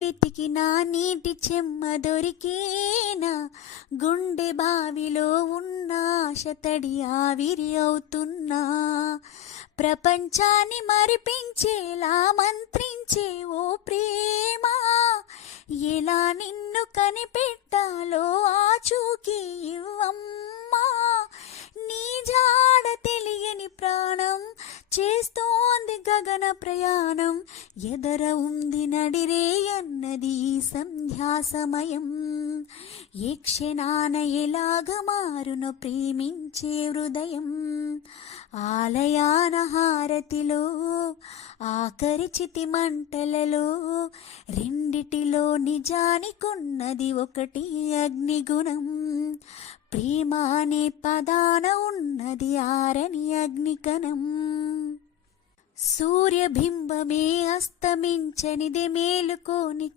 వెతికినా నీటి చెమ్మ దొరికేనా, గుండె బావిలో ఉన్న ఆశ తడి ఆవిరి అవుతున్నా, ప్రపంచాన్ని మరిపించేలా మంత్రించే ఓ ప్రేమ, ఎలా నిన్ను కనిపెట్టాలో ఆచూకీ ఇవ్వమ్మా, నీ జాడ తెలియని ప్రాణం చేస్తోంది గగన ప్రయాణం, ఎదర ఉంది నడిరే అన్నది ఈ సంధ్యా సమయం, ఏ క్షణాన ఎలాగ మారును ప్రేమించే హృదయం, ఆలయాన హారతిలో ఆఖరి చితి మంటలలో, రెండిటిలో నిజానికున్నది ఒకటి అగ్నిగుణం, ప్రేమ అనే పదాన ఉన్నది ఆరని అగ్నికణం, సూర్యబింబమే అస్తమించనిదే మేలుకోని